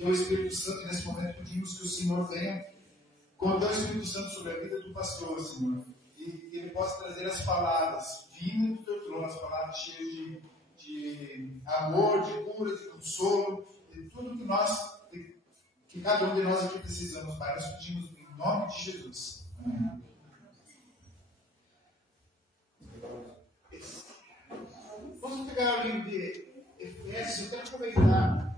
Teu Espírito Santo, nesse momento pedimos que o Senhor venha com o Teu Espírito Santo sobre a vida do pastor, Senhor. E ele possa trazer as palavras vindas do Teu trono, as palavras cheias de amor, de cura, de consolo, de tudo que cada um de nós aqui precisamos, Pai. Nós pedimos em nome de Jesus. Amém. Vamos pegar o livro de Efésios. Eu quero aproveitar.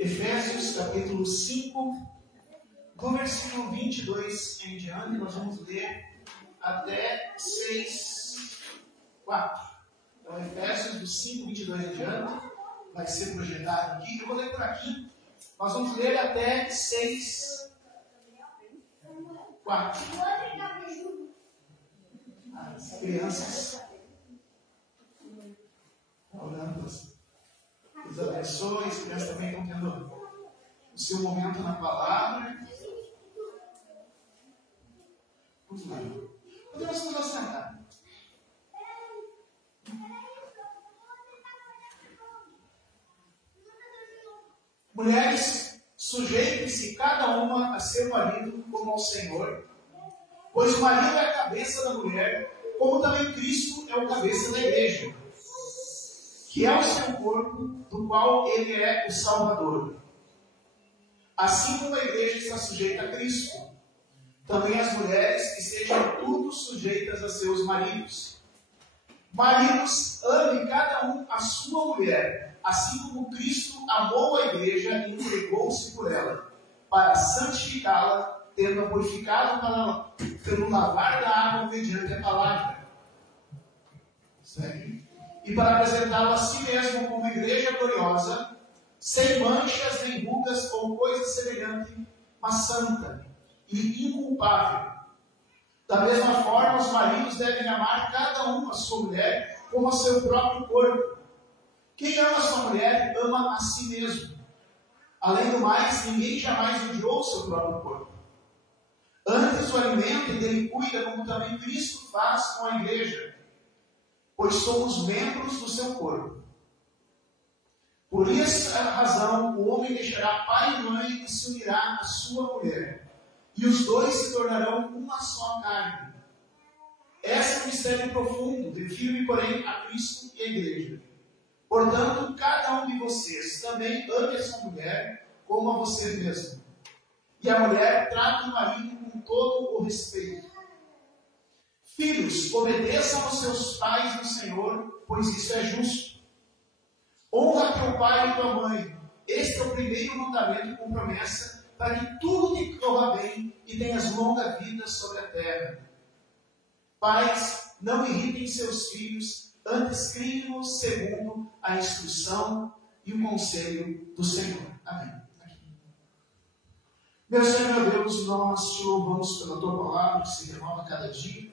Efésios capítulo 5, do versículo 22 em diante, nós vamos ler até 6, 4. Então, Efésios do 5, 22 em diante, vai ser projetado aqui. Eu vou ler por aqui. Nós vamos ler até 6, 4. As crianças orando. Deus abençoe. As crianças também estão tendo o seu momento na palavra. Vamos lá. Podemos nos assentar. Mulheres, sujeitem-se cada uma a seu marido como ao Senhor, pois o marido é a cabeça da mulher, como também Cristo é o cabeça da igreja, que é o seu corpo, do qual ele é o Salvador. Assim como a igreja está sujeita a Cristo, também as mulheres que sejam tudo sujeitas a seus maridos. Maridos, amem cada um a sua mulher, assim como Cristo amou a igreja e entregou-se por ela, para santificá-la, tendo-a purificado pelo lavar da água mediante a palavra. Segue. E para apresentá-lo a si mesmo como igreja gloriosa, sem manchas nem rugas ou coisa semelhante, mas santa e inculpável. Da mesma forma, os maridos devem amar cada um a sua mulher como a seu próprio corpo. Quem ama a sua mulher, ama a si mesmo. Além do mais, ninguém jamais odiou o seu próprio corpo. Antes o alimenta e dele cuida, como também Cristo faz com a igreja, pois somos membros do seu corpo. Por essa razão, o homem deixará pai e mãe e se unirá à sua mulher, e os dois se tornarão uma só carne. Esse é um mistério profundo, refiro-me, porém, a Cristo e a igreja. Portanto, cada um de vocês também ame a sua mulher como a você mesmo. E a mulher trata o marido com todo o respeito. Filhos, obedeçam aos seus pais no Senhor, pois isso é justo. Honra teu pai e tua mãe. Este é o primeiro mandamento com promessa, para que tudo te corra bem e tenhas longa vida sobre a terra. Pais, não irritem seus filhos, antes criem-nos segundo a instrução e o conselho do Senhor. Amém. Meu Senhor, meu Deus, nós te louvamos pela tua palavra que se renova cada dia,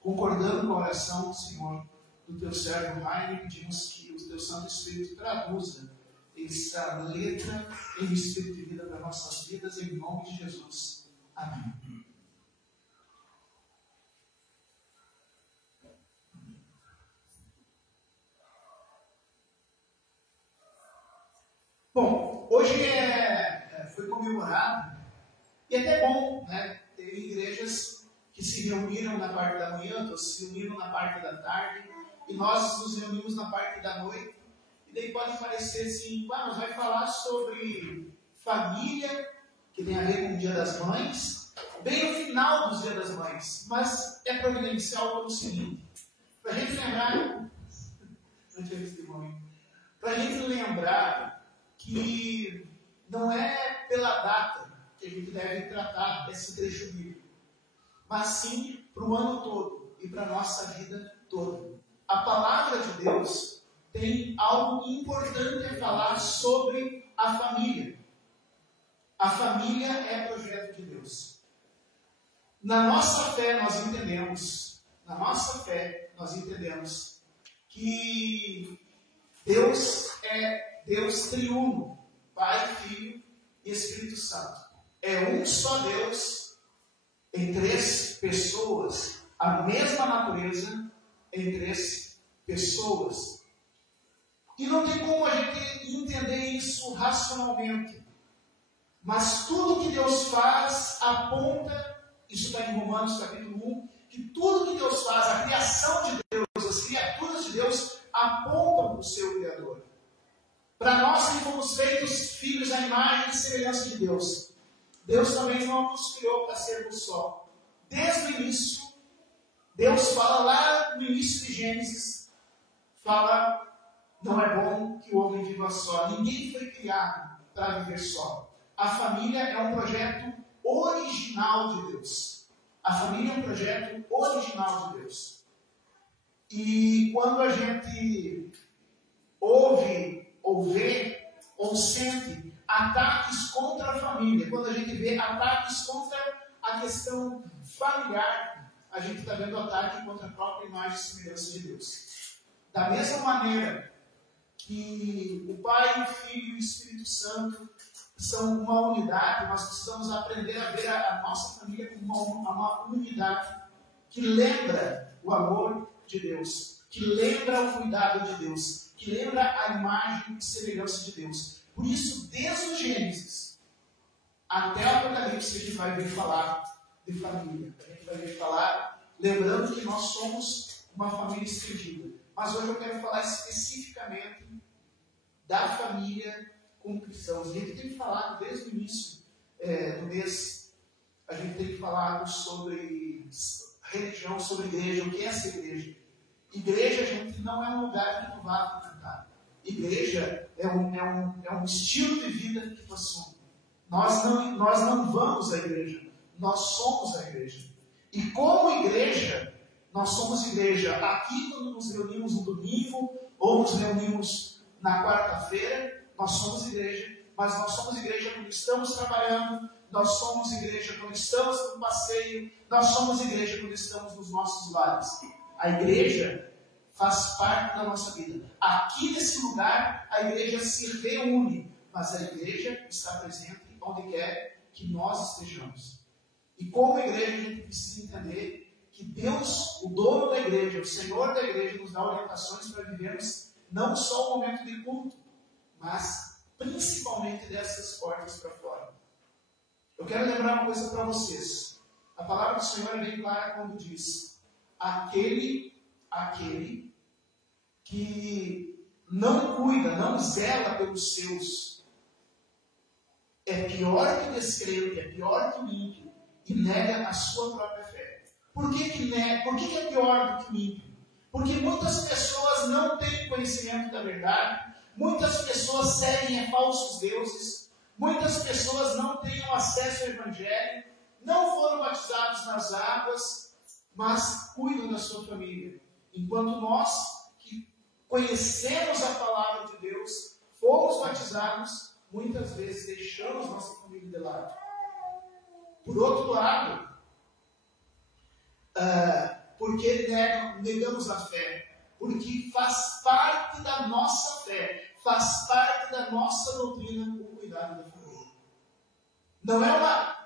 concordando com a oração, Senhor, do teu servo Rainer, pedimos que o teu Santo Espírito traduza essa letra em espírito de vida para nossas vidas, em nome de Jesus. Amém. Bom, hoje foi comemorado, e é até bom, né? Tem igrejas que se reuniram na parte da manhã, outras se reuniram na parte da tarde, e nós nos reunimos na parte da noite. E daí pode parecer assim, mas vai falar sobre família, que tem a ver com o Dia das Mães, bem no final do Dia das Mães, mas é providencial pelo seguinte, para a gente lembrar que não é pela data que a gente deve tratar esse trecho bíblico, mas sim para o ano todo e para a nossa vida toda. A palavra de Deus tem algo importante a falar sobre a família. A família é projeto de Deus. Na nossa fé nós entendemos que Deus é Deus triuno, Pai, Filho e Espírito Santo. É um só Deus em três pessoas, a mesma natureza, em 3 pessoas. E não tem como a gente entender isso racionalmente. Mas tudo que Deus faz aponta, isso está em Romanos capítulo 1, que tudo que Deus faz, a criação de Deus, as criaturas de Deus, apontam para o seu Criador. Para nós que fomos feitos filhos à imagem e semelhança de Deus, Deus também não nos criou para sermos só. Desde o início, Deus fala lá no início de Gênesis, fala, não é bom que o homem viva só. Ninguém foi criado para viver só. A família é um projeto original de Deus. A família é um projeto original de Deus. E quando a gente ouve, ou vê, ou sente ataques contra a família, quando a gente vê ataques contra a questão familiar, a gente está vendo ataque contra a própria imagem e semelhança de Deus. Da mesma maneira que o Pai, o Filho e o Espírito Santo são uma unidade, nós precisamos aprender a ver a nossa família como uma unidade que lembra o amor de Deus, que lembra o cuidado de Deus, que lembra a imagem e semelhança de Deus. Por isso, desde o Gênesis até o Apocalipse, a gente vai vir falar de família. A gente vai vir falar, lembrando que nós somos uma família estendida. Mas hoje eu quero falar especificamente da família com cristãos. A gente tem falado desde o início do mês, a gente tem falado sobre religião, sobre igreja, o que é essa igreja. Igreja, gente, não é um lugar que tu vá frequentar. Igreja é um estilo de vida que tu assume. Nós não vamos à igreja, nós somos a igreja. E como igreja, nós somos igreja aqui quando nos reunimos no domingo, ou nos reunimos na quarta-feira, nós somos igreja, mas nós somos igreja quando estamos trabalhando, nós somos igreja quando estamos no passeio, nós somos igreja quando estamos nos nossos lares. A igreja faz parte da nossa vida. Aqui nesse lugar, a igreja se reúne, mas a igreja está presente onde quer que nós estejamos. E como igreja, a gente precisa entender que Deus, o dono da igreja, o Senhor da igreja, nos dá orientações para vivermos não só o momento de culto, mas principalmente dessas portas para fora. Eu quero lembrar uma coisa para vocês. A palavra do Senhor é bem clara quando diz: aquele que não cuida, não zela pelos seus, é pior que o descrente, é pior que o ímpio, e nega a sua própria fé. Por que nega? Por que é pior do que o ímpio? Porque muitas pessoas não têm conhecimento da verdade, muitas pessoas seguem a falsos deuses, muitas pessoas não têm acesso ao Evangelho, não foram batizados nas águas, mas cuidam da sua família. Enquanto nós, que conhecemos a palavra de Deus, fomos batizados, muitas vezes deixamos nossa família de lado. Por outro lado, porque negamos a fé? Porque faz parte da nossa fé, faz parte da nossa doutrina o cuidado da família. Não é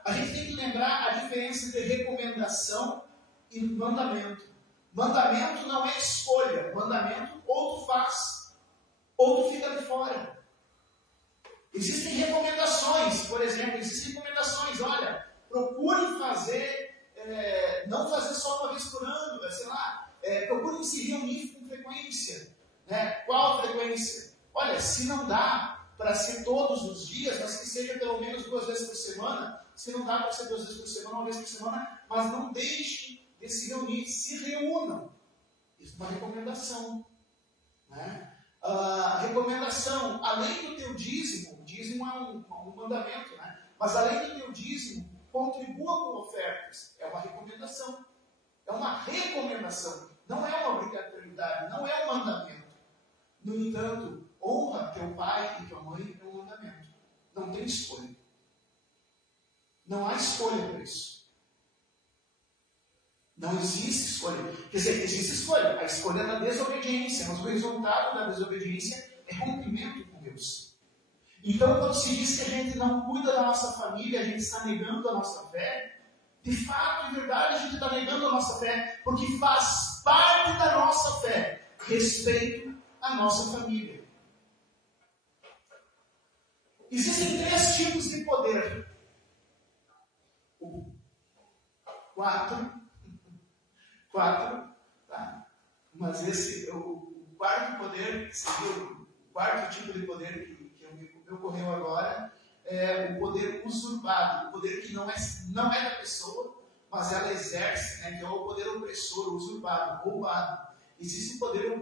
a gente tem que lembrar a diferença entre recomendação e mandamento. Mandamento não é escolha. Mandamento ou tu faz, ou tu fica de fora. Existem recomendações, por exemplo, olha, procure fazer, não fazer só uma vez por ano, procure se reunir com frequência. Qual frequência? Olha, se não dá para ser todos os dias, mas que seja pelo menos 2 vezes por semana, se não dá para ser 2 vezes por semana, 1 vez por semana, mas não deixe de se reunir, se reúnam. Isso é uma recomendação. A recomendação, além do teu dízimo, o dízimo é um mandamento, mas além do teu dízimo, contribua com ofertas. É uma recomendação. É uma recomendação. Não é uma obrigatoriedade, não é um mandamento. No entanto, honra teu pai e tua mãe é um mandamento. Não tem escolha. Não há escolha para isso. Não existe escolha. Quer dizer, existe escolha. A escolha é da desobediência, mas o resultado da desobediência é rompimento com Deus. Então, quando se diz que a gente não cuida da nossa família, a gente está negando a nossa fé, de fato, de verdade, a gente está negando a nossa fé, porque faz parte da nossa fé, respeito à nossa família. Existem 3 tipos de poder. 4, tá? Mas esse, o quarto poder, seria o quarto tipo de poder que me ocorreu agora, é o poder usurpado, o poder que não é da pessoa, mas ela exerce, né, que é o poder opressor, usurpado, roubado. Existe o poder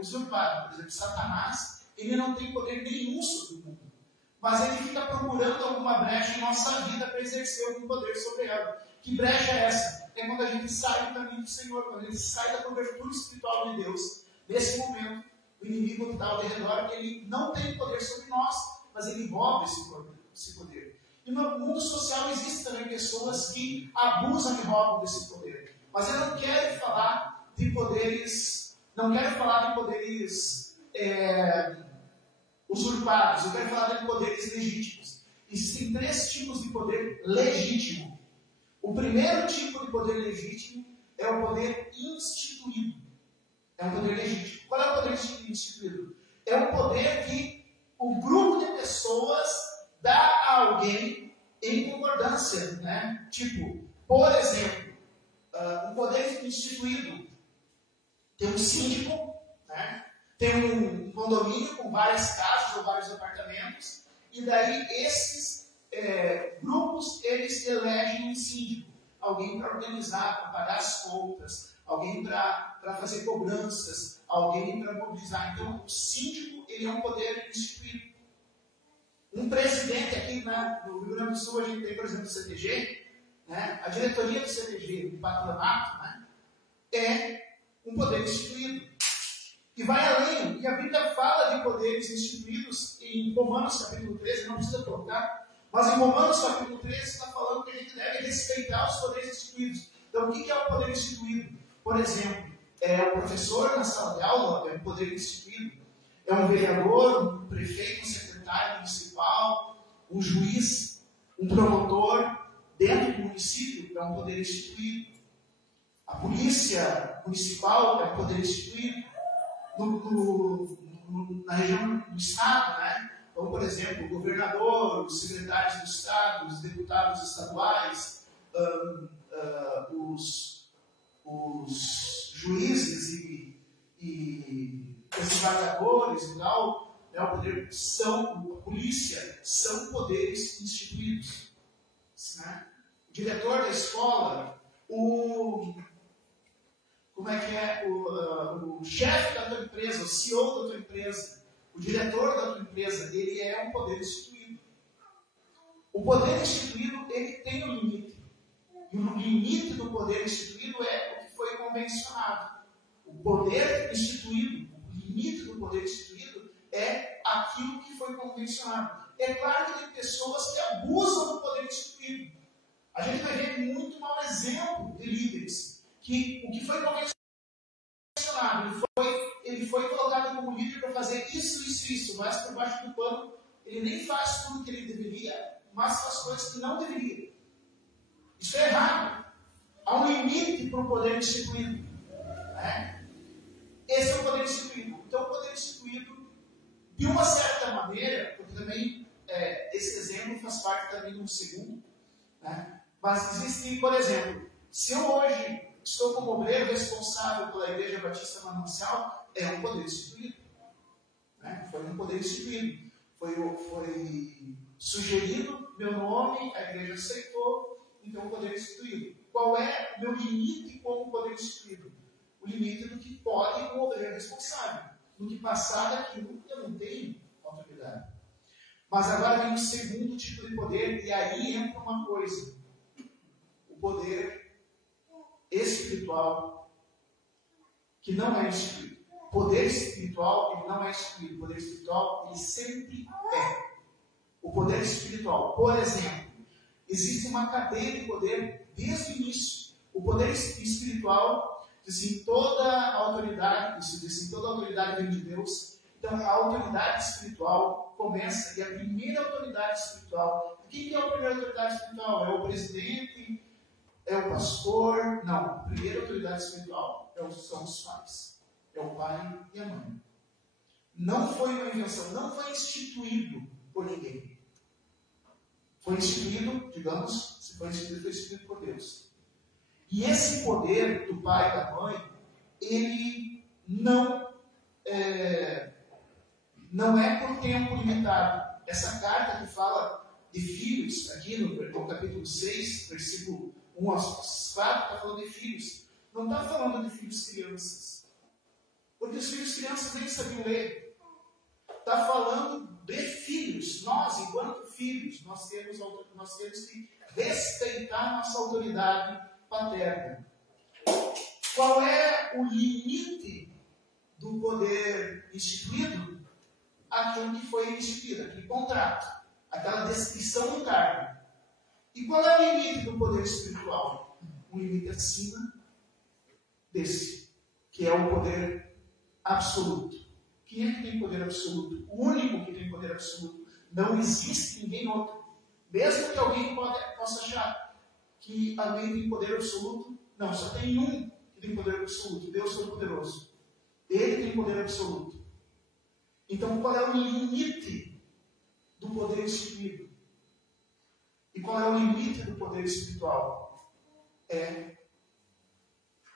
usurpado. Por exemplo, Satanás, ele não tem poder nenhum sobre o mundo, mas ele fica procurando alguma brecha em nossa vida para exercer algum poder sobre ela. Que brecha é essa? É quando a gente sai do caminho do Senhor, quando a gente sai da cobertura espiritual de Deus. Nesse momento, o inimigo que está ao redor, ele não tem poder sobre nós, mas ele rouba esse poder. E no mundo social existem também pessoas que abusam e roubam desse poder. Mas eu não quero falar de poderes, usurpados, eu quero falar de poderes legítimos. Existem 3 tipos de poder legítimo. O primeiro tipo de poder legítimo é o poder instituído. É um poder legítimo. Qual é o poder instituído? É um poder que o grupo de pessoas dá a alguém em concordância, né? Tipo, por exemplo, um poder instituído tem um síndico, né? Tem um condomínio com várias casas ou vários apartamentos, e daí esses grupos, eles elegem um síndico, alguém para organizar, para pagar as contas, alguém para fazer cobranças, alguém para mobilizar. Então, o síndico, ele é um poder instituído. Um presidente aqui no Rio Grande do Sul, a gente tem, por exemplo, o CTG, né? A diretoria do CTG, do patronato, né? É um poder instituído. E vai além, e a Bíblia fala de poderes instituídos em Romanos capítulo 13, não precisa colocar, mas em Romanos capítulo 13 está falando que a gente deve respeitar os poderes instituídos. Então, o que é o poder instituído? Por exemplo, o professor na sala de aula é um poder instituído, é um vereador, um prefeito, um secretário municipal, um juiz, um promotor dentro do município é um poder instituído. A polícia municipal é um poder instituído. Na região do Estado, né? Então, por exemplo, o governador, os secretários do Estado, os deputados estaduais, os juízes e desembargadores e tal, né? A polícia, são poderes instituídos. Né? O diretor da escola, o chefe da tua empresa, o CEO da tua empresa, o diretor da tua empresa, ele é um poder instituído. O poder instituído, ele tem um limite. E o limite do poder instituído é o que foi convencionado. O poder instituído, o limite do poder instituído é aquilo que foi convencionado. É claro que tem pessoas que abusam do poder instituído. A gente vai ver muito mau exemplo de líderes que o que foi convencionado, ele foi colocado como líder para fazer isso, mas por baixo do pano ele nem faz tudo o que ele deveria, mas faz coisas que não deveria. Isso é errado. Há um limite para o poder instituído. Né? Esse é o poder instituído. Então, o poder instituído, de uma certa maneira, porque também esse exemplo faz parte também de um segundo, né? Mas existe, por exemplo, se eu hoje estou como obreiro responsável pela Igreja Batista Manancial, é um poder instituído. Né? Foi um poder instituído. Foi sugerido meu nome, a igreja aceitou, então o poder instituído. Qual é o meu limite como poder instituído? O limite do que pode o obreiro responsável. No que passar daquilo, eu não tenho autoridade. Mas agora vem o segundo tipo de poder, e aí entra uma coisa. O poder espiritual, que não é instituído. Poder espiritual, ele não é instituído. O poder espiritual, ele sempre é. O poder espiritual, por exemplo, existe uma cadeia de poder desde o início. O poder espiritual diz assim, toda a autoridade, isso diz assim, toda a autoridade vem de Deus. Então, a autoridade espiritual começa, e a primeira autoridade espiritual, quem é a primeira autoridade espiritual? É o presidente? É o pastor? Não, a primeira autoridade espiritual são os pais. É o pai e a mãe. Não foi uma invenção, não foi instituído por ninguém. Foi instituído, digamos, se foi instituído por Deus. E esse poder do pai e da mãe, ele não é por tempo limitado. Essa carta que fala de filhos, aqui no capítulo 6, versículo 1 aos 4, está falando de filhos. Não está falando de filhos crianças. Porque os filhos crianças nem sabiam ler. Está falando de filhos. Nós, enquanto filhos, nós temos que respeitar nossa autoridade paterna. Qual é o limite do poder instituído? Aquilo que foi instituído, aquele contrato, aquela descrição do cargo. E qual é o limite do poder espiritual? Um limite acima desse, que é o poder absoluto. Quem é que tem poder absoluto? O único que tem poder absoluto. Não existe ninguém outro. Mesmo que alguém possa achar que alguém tem poder absoluto, não, só tem um que tem poder absoluto, Deus Todo-Poderoso. Ele tem poder absoluto. Então, qual é o limite do poder instituído? E qual é o limite do poder espiritual? É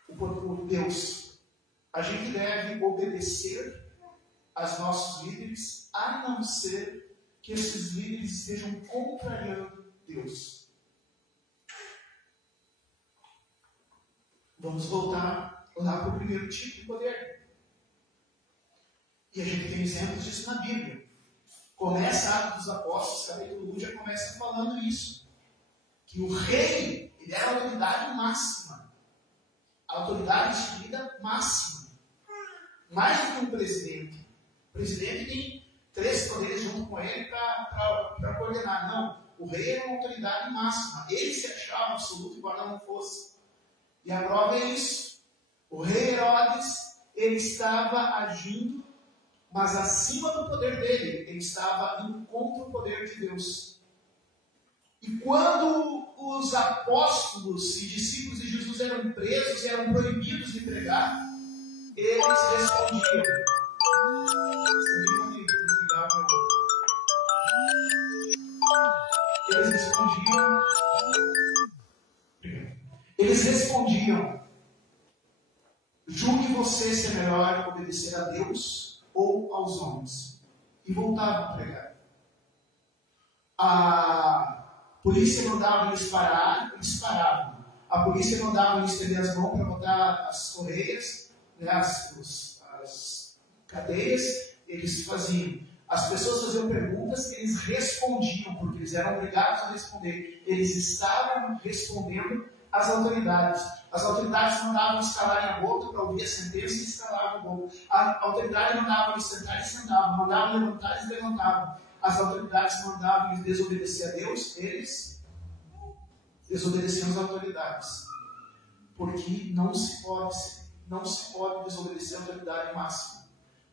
o Deus. A gente deve obedecer aos nossos líderes, a não ser que esses líderes estejam contrariando Deus. Vamos voltar lá para o primeiro tipo de poder. E a gente tem exemplos disso na Bíblia. Começa Atos dos Apóstolos, capítulo 1, já começa falando isso. Que o rei, ele era a autoridade máxima. A autoridade instituída máxima. Mais do que um presidente. O presidente tem 3 poderes junto com ele para coordenar. Não, o rei era uma autoridade máxima. Ele se achava absoluto, embora não fosse. E a prova é isso. O rei Herodes, ele estava agindo, mas acima do poder dele, ele estava indo contra o poder de Deus. E quando os apóstolos e discípulos de Jesus eram presos e eram proibidos de pregar, eles respondiam. Eles respondiam: julgue você ser melhor obedecer a Deus ou aos homens. E voltavam a pregar. A polícia mandava eles parar, eles paravam. A polícia mandava eles estender as mãos para botar as correias, né, as cadeias, eles faziam. As pessoas faziam perguntas, eles respondiam, porque eles eram obrigados a responder. Eles estavam respondendo às autoridades. As autoridades mandavam eles calarem a boca para ouvir a sentença e eles calavam a boca. A autoridade mandava eles sentar, eles sentavam. Mandava levantar, eles levantavam. As autoridades mandavam eles desobedecer a Deus, eles desobedeciam as autoridades. Porque não se pode desobedecer a autoridade máxima.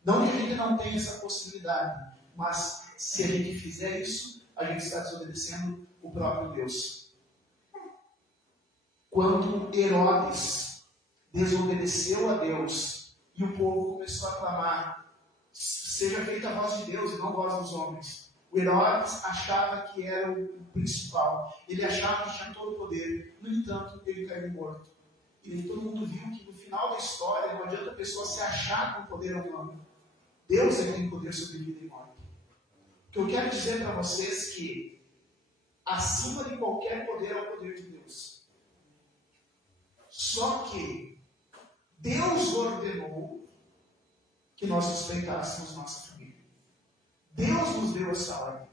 Não que a gente não tenha essa possibilidade, mas se a gente fizer isso, a gente está desobedecendo o próprio Deus. Quando Herodes desobedeceu a Deus e o povo começou a clamar: seja feita a voz de Deus e não a voz dos homens. O Herodes achava que era o principal. Ele achava que tinha todo o poder. No entanto, ele caiu morto. E todo mundo viu que no final da história não adianta a pessoa se achar com poder humano. Deus é que tem poder sobre vida e morte. O que eu quero dizer para vocês é que acima de qualquer poder é o poder de Deus. Só que Deus ordenou que nós respeitássemos nossa família. Deus nos deu essa ordem.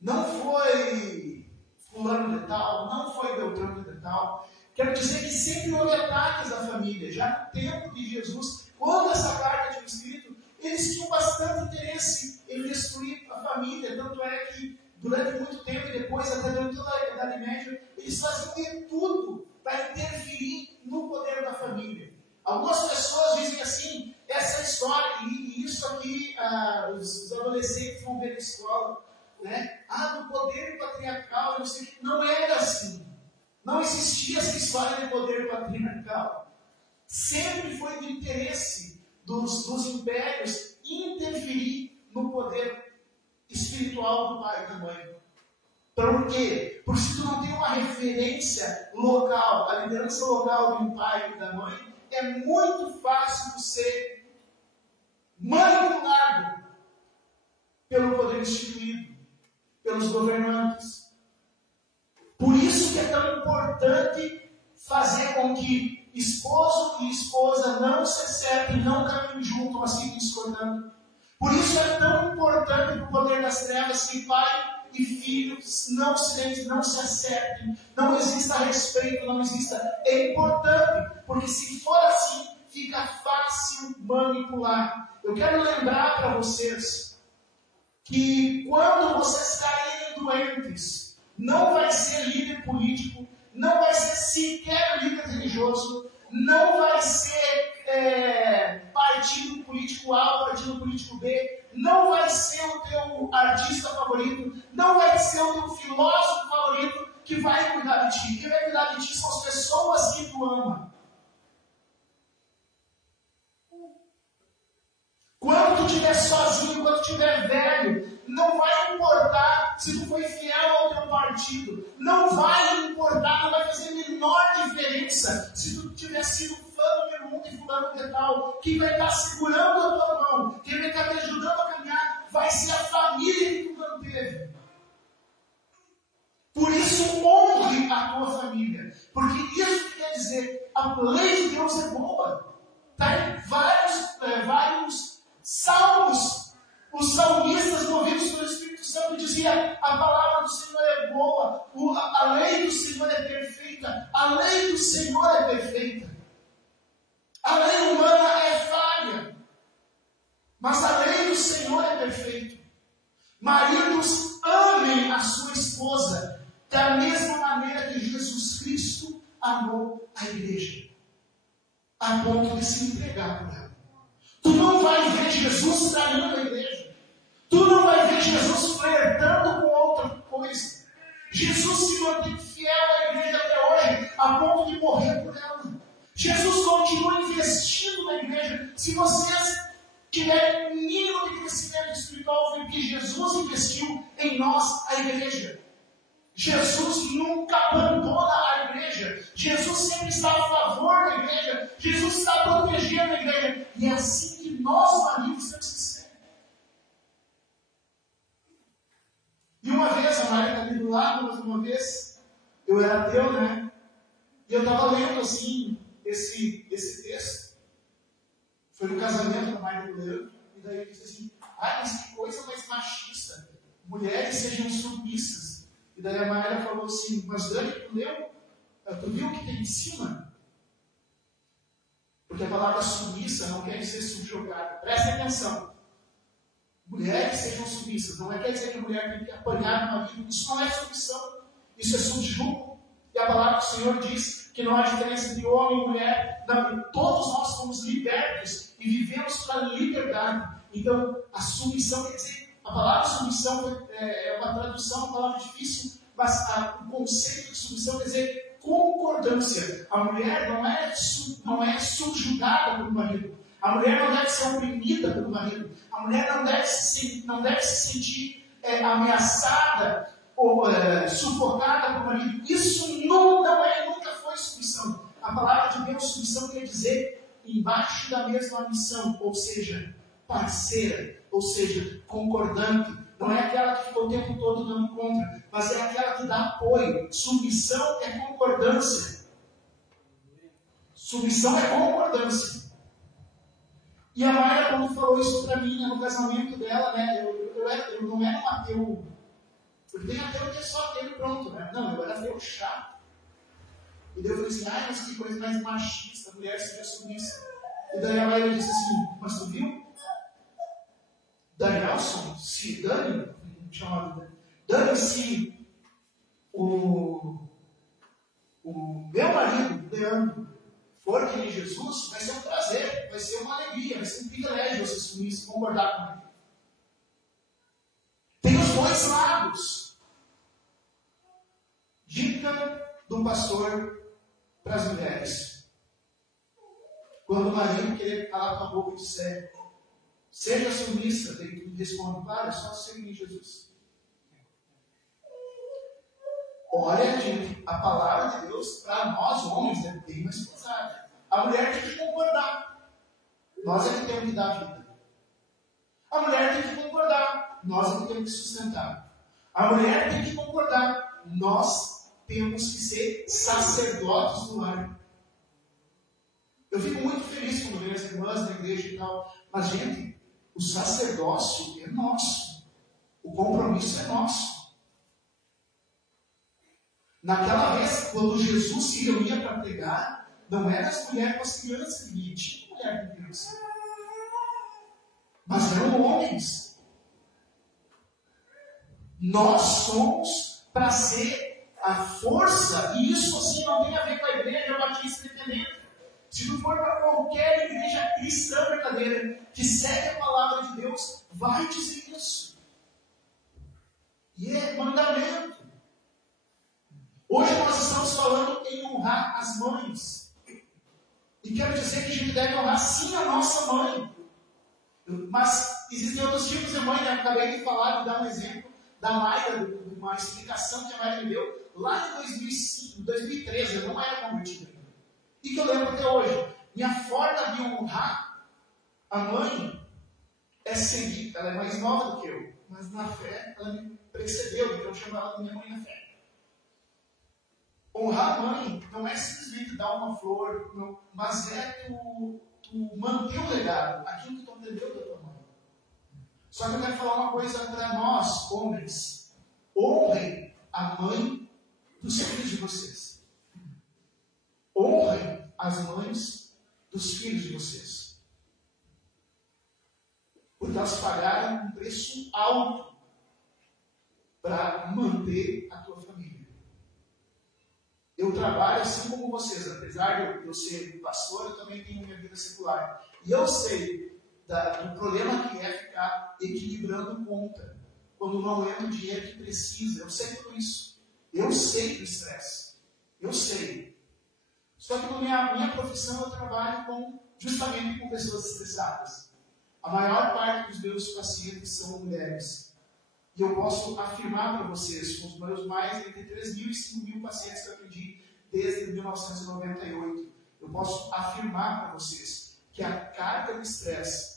Não foi fulano de tal, não foi Beltrano de tal. Quero dizer que sempre houve ataques à família. Já no tempo de Jesus, quando essa carta tinha escrito, eles tinham bastante interesse em destruir a família. Tanto é que durante muito tempo e depois, até durante toda a Idade Média, eles faziam de tudo para interferir no poder da família. Algumas pessoas dizem assim, essa história, e isso aqui os adolescentes vão ver na escola, né? Do poder patriarcal, não era assim. Não existia essa história de poder patriarcal. Sempre foi do interesse dos impérios interferir no poder espiritual do pai e da mãe. Por quê? Porque se tu não tem uma referência local, a liderança local do pai e da mãe, é muito fácil de ser manipulado pelo poder instituído, pelos governantes. Por isso que é tão importante fazer com que esposo e esposa não se acertem, não caminhem junto, mas fiquem discordando. Por isso é tão importante para o poder das trevas que pai e filhos não se acertem, não exista respeito, não exista. É importante, porque se for assim, fica fácil manipular. Eu quero lembrar para vocês que quando vocês caírem doentes, não vai ser líder político, não vai ser sequer líder religioso, não vai ser partido político A, partido político B, não vai ser o teu artista favorito, não vai ser o teu filósofo favorito que vai cuidar de ti. Quem vai cuidar de ti são as pessoas que tu ama. Quando tu estiver sozinho, quando tu estiver velho, não vai importar se tu foi fiel ao teu partido. Não vai importar, não vai fazer a menor diferença se tu tiver sido fã número 1 de fulano de tal. Quem vai estar segurando a tua mão, quem vai estar te ajudando a caminhar, vai ser a família que tu manteve. Por isso, honre a tua família. Porque isso quer dizer, a lei de Deus é boa. Está em vários salmos. Os salmistas, movidos pelo Espírito Santo, diziam: a palavra do Senhor é boa, a lei do Senhor é perfeita, a lei do Senhor é perfeita. A lei humana é falha, mas a lei do Senhor é perfeita. Maridos, amem a sua esposa da mesma maneira que Jesus Cristo amou a igreja, a ponto de se entregar por ela. Tu não vai ver Jesus traindo a igreja. Tu não vai ver Jesus flertando com outra coisa. Jesus se mantém fiel à igreja até hoje, a ponto de morrer por ela. Jesus continua investindo na igreja. Se vocês tiverem um mínimo de crescimento espiritual, foi que Jesus investiu em nós, a igreja. Jesus nunca abandona a igreja. Jesus sempre está a favor da igreja. Jesus está protegendo a igreja. E é assim que nós, maridos, temos que ser. E uma vez, a Maria está ali do lado, mas uma vez, eu era ateu, né? E eu estava lendo assim, esse texto. Foi no casamento da Maria do Leandro. E daí eu disse assim: mas que coisa mais machista. Mulheres sejam submissas. E daí a Maria falou assim: mas Dani, tu leu? Tu viu o que tem em cima? Porque a palavra submissa não quer dizer subjugada. Presta atenção. Mulheres sejam submissas. Não quer dizer que a mulher tem que apanhar no marido. Isso não é submissão. Isso é subjugo. E a palavra do Senhor diz que não há diferença entre homem e mulher. Não, todos nós somos libertos e vivemos para a liberdade. Então, a submissão quer dizer... A palavra submissão é uma tradução, uma palavra difícil, mas o conceito de submissão quer dizer concordância. A mulher não é subjugada pelo marido. A mulher não deve ser oprimida pelo marido. A mulher não deve se sentir ameaçada ou sufocada pelo marido. Isso nunca foi submissão. A palavra de Deus, submissão, quer dizer embaixo da mesma missão, ou seja, parceira, ou seja, concordante. Não é aquela que fica o tempo todo dando contra, mas é aquela que dá apoio. Submissão é concordância. Submissão é concordância. E a Maia, quando falou isso para mim, no casamento dela, né, eu não era um ateu. Porque tem ateu que é só ateu e pronto, né? Não, eu era ateu chato. E daí eu falei assim: mas que coisa mais machista, a mulher seja submissa. E daí a Maia disse assim: mas tu viu? Danielson, se Dani, chamado Dani, se o meu marido, Leandro, for que nem Jesus, vai ser um prazer, vai ser uma alegria, vai ser um privilégio você assumir isso, concordar comigo. Tem os dois lados. Dica do pastor para as mulheres: Quando o marido querer calar tua boca e disser, seja submissa, daí tu responde, claro, é só seguir Jesus. Olha, gente, a palavra de Deus, para nós homens, é bem mais pesada. A mulher tem que concordar. Nós é que temos que dar a vida. A mulher tem que concordar. Nós é que temos que sustentar. A mulher tem que concordar. Nós temos que ser sacerdotes do lar. Eu fico muito feliz quando vejo as irmãs na igreja e tal. Mas, gente, o sacerdócio é nosso. O compromisso é nosso. Naquela vez, quando Jesus se reunia para pregar, não eram as mulheres com as crianças que vinham. Tinha mulher com criança. Mas eram homens. Nós somos para ser a força, e isso assim não tem a ver com a igreja batista independente. Se não for para qualquer igreja cristã verdadeira que segue a palavra de Deus, vai dizer isso. E é mandamento. Hoje nós estamos falando em honrar as mães. E quero dizer que a gente deve honrar sim a nossa mãe. Mas existem outros tipos de mãe, né? Eu acabei de falar, de dar um exemplo da Mayra, de uma explicação que a Mayra me deu lá em 2005, 2013, eu não era convertida ainda. E que eu lembro até hoje. Minha forma de honrar a mãe é seguir. Ela é mais nova do que eu, mas na fé ela me precedeu, então eu chamo ela de minha mãe na fé. Honrar a mãe não é simplesmente dar uma flor, não, mas é tu manter o legado, aquilo que tu aprendeu da tua mãe. Só que eu quero falar uma coisa para nós, homens. Honrem a mãe dos filhos de vocês. Honrem as mães dos filhos de vocês. Porque elas pagaram um preço alto para manter a tua família. Eu trabalho assim como vocês, apesar de eu ser pastor, eu também tenho minha vida secular. E eu sei do problema que é ficar equilibrando conta, quando não entra o dinheiro que precisa. Eu sei tudo isso. Eu sei do estresse. Eu sei. Só que na minha profissão eu trabalho justamente com pessoas estressadas. A maior parte dos meus pacientes são mulheres. E eu posso afirmar para vocês, com os meus mais entre 3 mil e 5 mil pacientes que eu atendi desde 1998, eu posso afirmar para vocês que a carga de estresse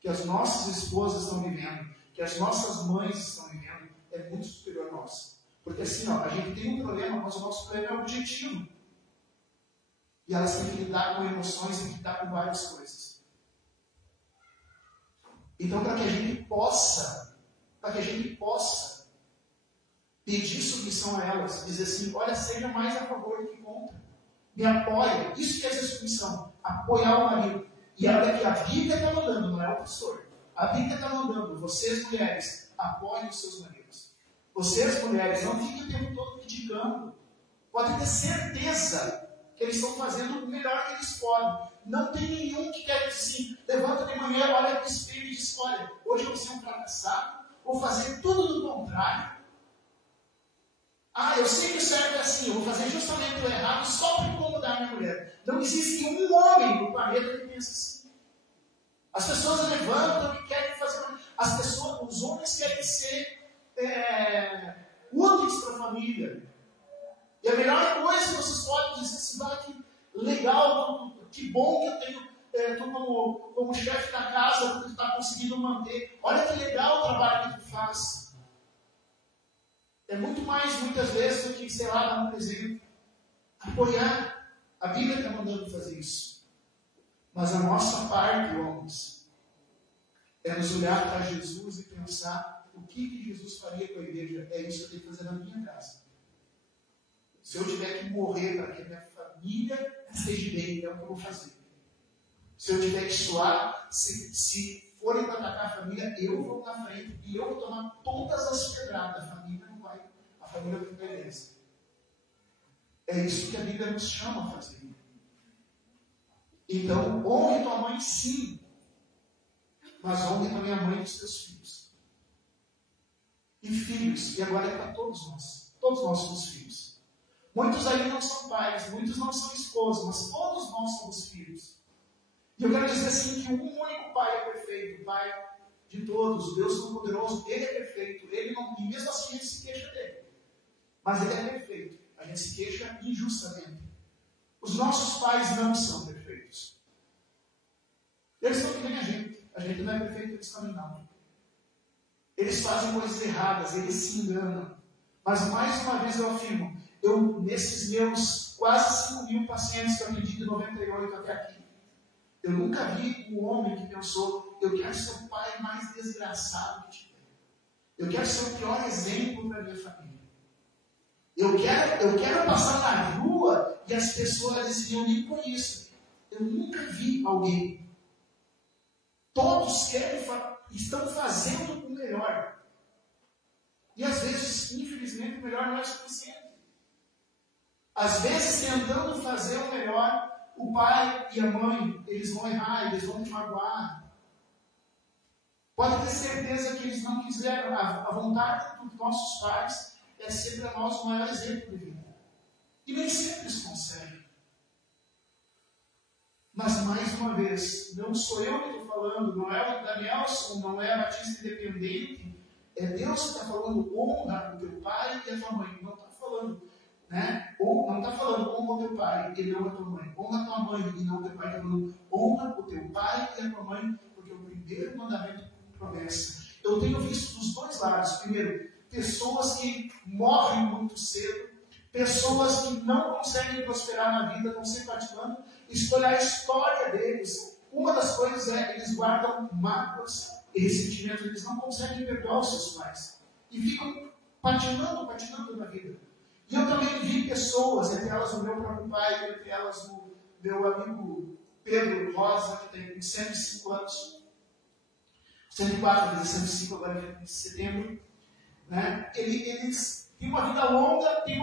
que as nossas esposas estão vivendo, que as nossas mães estão vivendo, é muito superior a nossa. Porque assim, a gente tem um problema, mas o nosso problema é objetivo. E elas têm que lidar com emoções, têm que lidar com várias coisas. Então, para que a gente possa pedir submissão a elas, dizer assim, olha, seja mais a favor do que contra. Me apoia. Isso que é essa submissão. Apoiar o marido. E olha que a Bíblia está mandando, não é o pastor. A Bíblia está mandando, vocês mulheres, apoiem os seus maridos. Vocês mulheres, não fiquem o tempo todo criticando. Podem ter certeza que eles estão fazendo o melhor que eles podem. Não tem nenhum que quer dizer assim, levanta de manhã, olha para o espelho e diz, olha, hoje eu vou ser um fracassado, vou fazer tudo do contrário. Eu sei que o certo é assim, eu vou fazer justamente o errado só para incomodar a minha mulher. Não existe um homem no planeta que pensa assim. As pessoas levantam e querem fazer... os homens querem ser úteis para a família. E a melhor coisa que vocês podem dizer assim, que legal, que bom que eu tenho tu como chefe da casa, porque tu está conseguindo manter. Olha que legal o trabalho que tu faz. É muito mais, muitas vezes, do que, sei lá, dar um presente. Apoiar. A Bíblia está mandando fazer isso. Mas a nossa parte, homens, é nos olhar para Jesus e pensar o que Jesus faria com a igreja. É isso que eu tenho que fazer na minha casa. Se eu tiver que morrer para que a minha família esteja bem, é o que eu vou fazer. Se eu tiver que suar, se forem para atacar a família, eu vou na frente e eu vou tomar todas as pedradas. A família não vai, a família não pertence. É isso que a Bíblia nos chama a fazer. Então, honre tua mãe sim, mas honre também a mãe dos teus filhos. E filhos, e agora é para todos nós. Todos nós somos filhos. Muitos aí não são pais, muitos não são esposos, mas todos nós somos filhos. E eu quero dizer assim, que um único Pai é perfeito, o Pai de todos, o Deus Todo-Poderoso, Ele é perfeito, Ele não, e mesmo assim a gente se queixa dele. Mas Ele é perfeito, a gente se queixa injustamente. Os nossos pais não são perfeitos. Eles são que nem a gente não é perfeito, eles também não. Eles fazem coisas erradas, eles se enganam. Mas mais uma vez eu afirmo, nesses meus quase 5.000 pacientes que eu atendi de 98 até aqui, eu nunca vi um homem que pensou, eu quero ser o pai mais desgraçado que tiver. Eu quero ser o pior exemplo para a minha família. Eu quero passar na rua e as pessoas dizem, eu nem conheço. Eu nunca vi alguém. Todos estão fazendo o melhor. E às vezes, infelizmente, o melhor não é suficiente. Às vezes, tentando fazer o melhor, o pai e a mãe, eles vão errar, eles vão te magoar. Pode ter certeza que eles não quiseram. A vontade dos nossos pais é ser para nós o maior exemplo de vida. E nem sempre eles conseguem. Mas, mais uma vez, não sou eu que estou falando, não é o Danielson, não é a Batista Independente, é Deus que está falando, honra o teu pai e a tua mãe. Não está falando, né? Não está falando, honra o teu pai e não a tua mãe. Honra a tua mãe e não o teu pai. Está falando, honra o teu pai e a tua mãe, porque o primeiro mandamento com promessa. Eu tenho visto dos dois lados. Primeiro, pessoas que morrem muito cedo, pessoas que não conseguem prosperar na vida, estão sempre ativando. Escolher a história deles. Uma das coisas é eles guardam mágoas e ressentimentos, eles não conseguem perdoar os seus pais. E ficam patinando na vida. E eu também vi pessoas, entre elas o meu próprio pai, entre elas o meu amigo Pedro Rosa, que tem 105 anos, 104, mas 105 agora em setembro, né? Eles têm uma vida longa, têm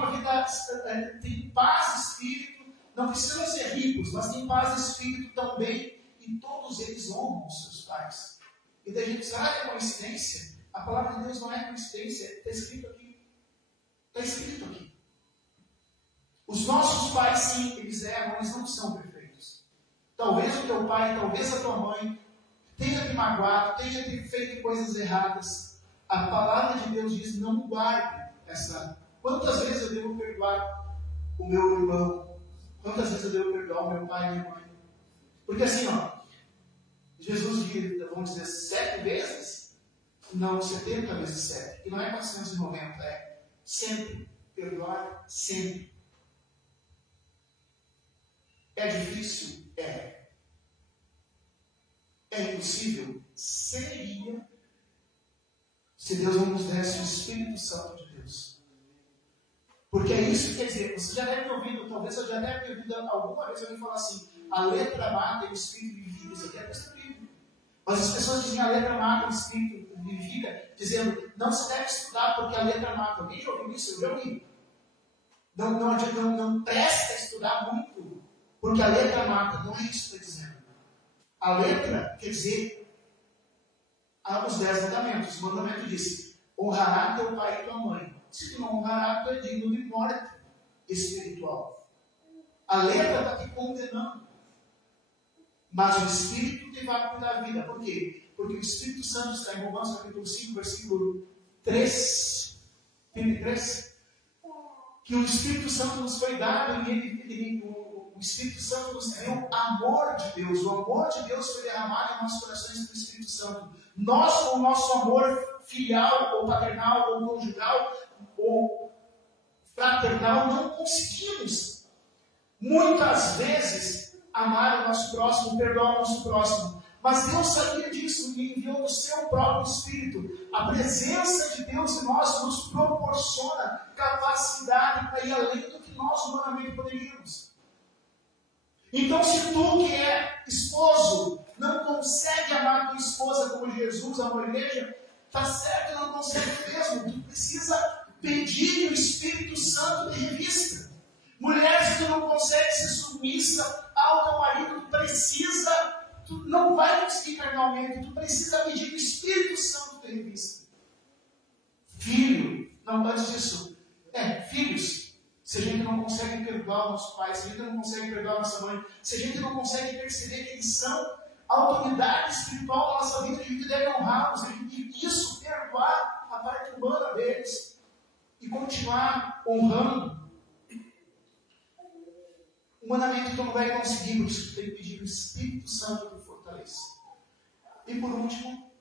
paz de espírito, não precisam ser ricos, mas têm paz de espírito também, e todos eles honram os seus pais. E daí a gente diz, é coincidência? A palavra de Deus não é coincidência, está escrito aqui. Está escrito aqui. Os nossos pais, sim, eles erram, eles não são perfeitos. Talvez o teu pai, talvez a tua mãe tenha te magoado, tenha te feito coisas erradas. A palavra de Deus diz, não guarde essa. Quantas vezes eu devo perdoar o meu irmão? Quantas vezes eu devo perdoar o meu pai e minha mãe? Porque assim, Jesus diz, vamos dizer, 7 vezes? Não, 70 vezes 7. E não é 490, é sempre. Perdoar sempre. É difícil? É. É impossível? Seria, se Deus não nos desse o Espírito Santo de Deus. Porque é isso que quer dizer, você já deve ter ouvido, talvez eu já deve ter ouvido alguma vez alguém falar assim, a letra mata e o Espírito vivifica. Isso aqui é texto bíblico. Mas as pessoas dizem a letra mata e o Espírito vivifica, dizendo, não se deve estudar porque a letra mata. Alguém já ouviu isso? Eu já ouvi. Não presta a estudar muito, porque a letra mata. Não é isso que está dizendo. A letra quer dizer os 10 mandamentos. O mandamento diz, honrará teu pai e tua mãe. Se tu não honrará, tu é digno de morte espiritual. A letra está te condenando. Mas o Espírito te vai cuidar da vida. Por quê? Porque o Espírito Santo está em Romanos capítulo 5, versículo 3. 33. Que o Espírito Santo nos foi dado e o Espírito Santo nos deu amor de Deus. O amor de Deus foi derramado em nossos corações pelo Espírito Santo. Nós, com o nosso amor filial, ou paternal, ou conjugal, ou fraternal, não conseguimos, muitas vezes, amar o nosso próximo, perdoar o nosso próximo. Mas Deus sabia disso e enviou o seu próprio Espírito. A presença de Deus em nós nos proporciona capacidade para ir além do que nós humanamente poderíamos. Então, se tu que é esposo não consegue amar tua esposa como Jesus amou a igreja, está certo, não consegue mesmo. Tu precisa pedir que o Espírito Santo te revista. Mulher, se tu não consegue ser submissa ao teu marido, tu não vai conseguir carnalmente, tu precisa pedir que o Espírito Santo te revista. Filho, não, antes disso, filhos, se a gente não consegue perdoar o nosso pai, se a gente não consegue perdoar a nossa mãe, se a gente não consegue perceber que eles são a autoridade espiritual da nossa vida, a gente deve honrá-los, a gente deve isso, perdoar a parte humana deles e continuar honrando. Humanamente tu não vai conseguir, por isso tu tem que pedir o Espírito Santo que fortaleça. E por último,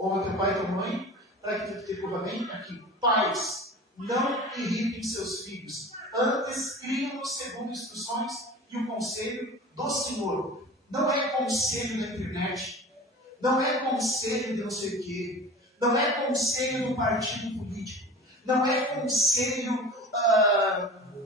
honra teu pai e tua mãe, para que tudo te corra bem. Aqui, pais, não irritem seus filhos, antes criem-nos segundo instruções e o conselho do Senhor. Não é conselho da internet, não é conselho de não sei o quê, não é conselho do partido político, não é conselho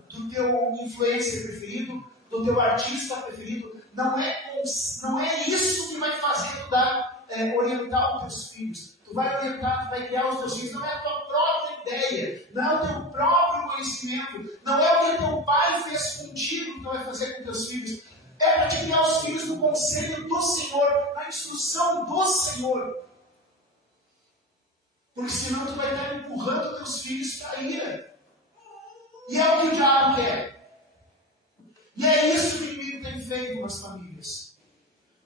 do teu influencer preferido, do teu artista preferido, não é isso que vai fazer tu orientar os teus filhos. Tu vai orientar, tu vai criar os teus filhos, não é a tua própria ideia, não é o teu próprio conhecimento, não é o que teu pai fez contigo que tu vai fazer com teus filhos. É para te criar os filhos no conselho do Senhor, na instrução do Senhor. Porque senão tu vai estar empurrando teus filhos para a ira. E é o que o diabo quer. E é isso que o inimigo tem feito nas famílias.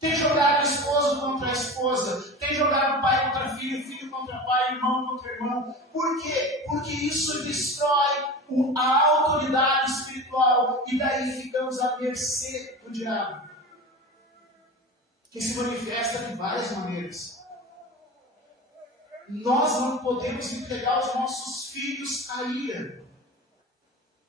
Tem jogado esposo contra a esposa, tem jogado pai contra filho, filho contra pai, irmão contra irmão. Por quê? Porque isso destrói a autoridade espiritual e daí ficamos à mercê do diabo, que se manifesta de várias maneiras. Nós não podemos entregar os nossos filhos à ira.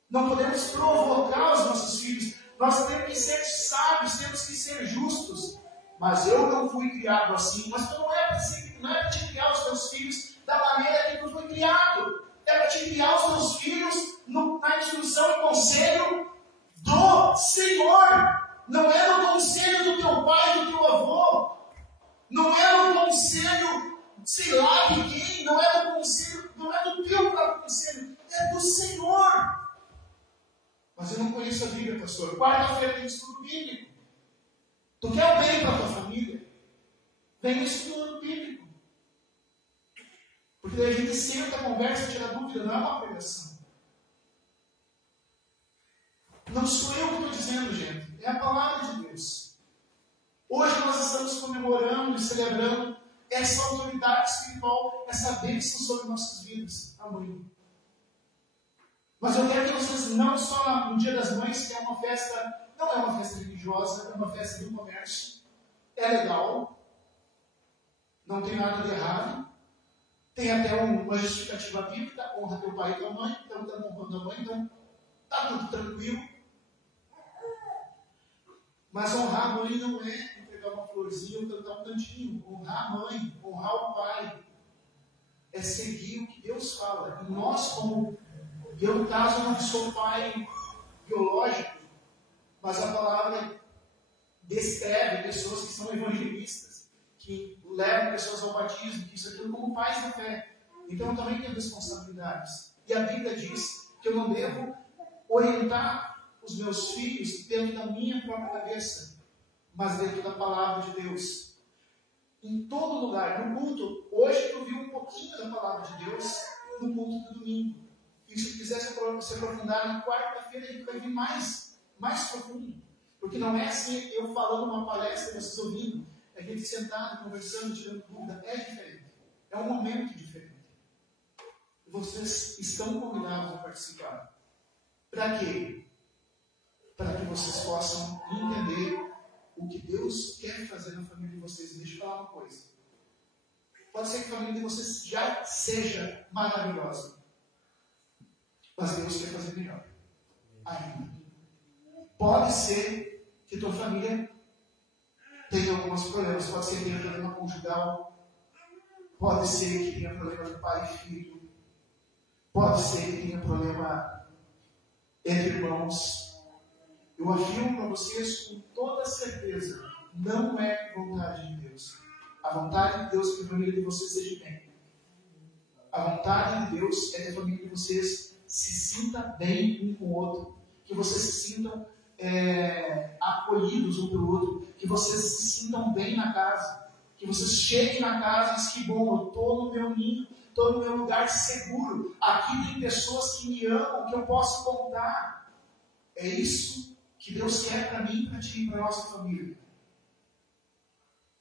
Não podemos provocar os nossos filhos. Nós temos que ser sábios, temos que ser justos. Mas eu não fui criado assim. Mas tu não é para te criar os teus filhos da maneira que tu foi criado. É para te criar os teus filhos na instrução e conselho do Senhor. Não é no conselho do teu pai, do teu avô. Não é no conselho, sei lá de quem. Não é no conselho, não é do teu próprio conselho. É do Senhor. Mas eu não conheço a Bíblia, pastor. Quarta-feira tem estudo bíblico. Tu quer o bem para a tua família? Vem no estudo bíblico. Porque daí a gente senta, conversa, tira dúvida, não é uma pregação. Não sou eu que estou dizendo, gente. É a palavra de Deus. Hoje nós estamos comemorando e celebrando essa autoridade espiritual, essa bênção sobre nossas vidas. Amém. Mas eu quero que vocês, não só no Dia das Mães, que é uma festa, não é uma festa religiosa, é uma festa do comércio, é legal, não tem nada de errado, tem até uma justificativa bíblica, honra teu pai e tua mãe, então estamos honrando a mãe, então está tudo tranquilo. Mas honrar a mãe não é entregar uma florzinha ou cantar um cantinho. Honrar a mãe, honrar o pai, é seguir o que Deus fala. E nós, como eu, no caso, não sou pai biológico, mas a palavra descreve pessoas que são evangelistas, que levam pessoas ao batismo, que isso aqui como pais da fé. Então eu também tenho responsabilidades. E a Bíblia diz que eu não devo orientar os meus filhos dentro da minha própria cabeça, mas dentro da palavra de Deus. Em todo lugar, no culto, hoje eu vi um pouquinho da palavra de Deus no culto do domingo. E se quiser se aprofundar na quarta-feira, a gente vai vir mais profundo. Porque não é assim eu falando uma palestra e vocês ouvindo, a gente sentado, conversando, tirando dúvida. É diferente. É um momento diferente. Vocês estão convidados a participar. Para quê? Para que vocês possam entender o que Deus quer fazer na família de vocês. E deixa eu falar uma coisa. Pode ser que a família de vocês já seja maravilhosa. Mas Deus quer fazer melhor. Ainda. Pode ser que tua família tenha alguns problemas. Pode ser que tenha problema conjugal. Pode ser que tenha problema de pai e filho. Pode ser que tenha problema entre irmãos. Eu afirmo para vocês com toda certeza, não é vontade de Deus. A vontade de Deus é que a família de vocês seja bem. A vontade de Deus é que a família de vocês se sinta bem um com o outro. Que vocês se sintam acolhidos um pelo outro. Que vocês se sintam bem na casa. Que vocês cheguem na casa e dizem, que bom, eu estou no meu ninho. estou no meu lugar seguro, aqui tem pessoas que me amam, que eu posso contar. É isso que Deus quer para mim, para ti e para a nossa família.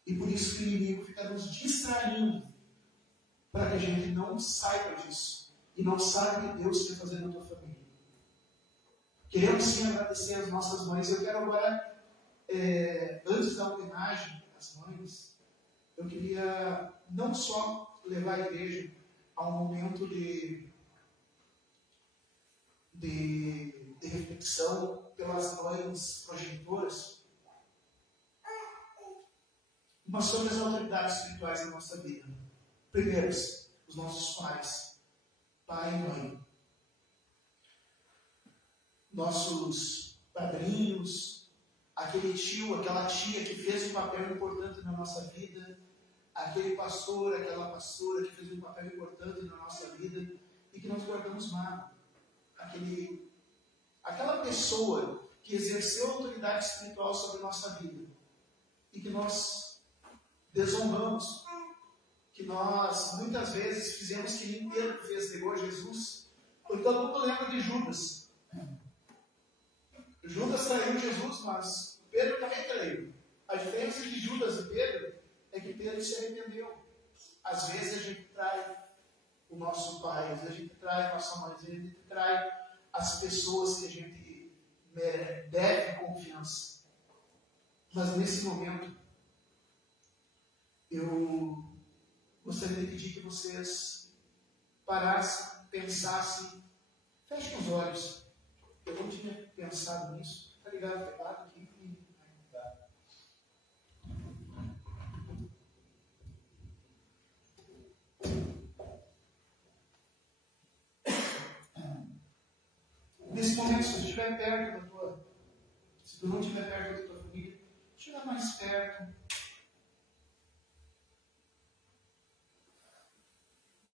E por isso que o inimigo fica nos distraindo, para que a gente não saiba disso e não saiba o que Deus quer fazer na tua família. Queremos sim agradecer as nossas mães. Eu quero agora, antes da homenagem às mães, eu queria não só levar a igreja a um momento de reflexão pelas mães progenitoras, mas sobre as autoridades espirituais da nossa vida. Primeiro, os nossos pais, pai e mãe. Nossos padrinhos, aquele tio, aquela tia que fez um papel importante na nossa vida, aquele pastor, aquela pastora que fez um papel importante na nossa vida e que nós guardamos mágoa. Aquela pessoa que exerceu autoridade espiritual sobre a nossa vida e que nós desonramos, que nós muitas vezes fizemos que nem Pedro fez, negou a Jesus, porque todo mundo lembra de Judas. Judas traiu Jesus, mas Pedro também traiu. A diferença de Judas e Pedro é que Pedro se arrependeu. Às vezes a gente trai o nosso pai, às vezes a gente trai a nossa mãe, às vezes a gente trai as pessoas que a gente deve confiança. Mas nesse momento, eu gostaria de pedir que vocês parassem, pensassem, fechem os olhos. Eu não tinha pensado nisso. Está ligado o teclado aqui? Nesse momento, se tu estiver perto da tua, se tu não estiver perto da tua família, chega mais perto.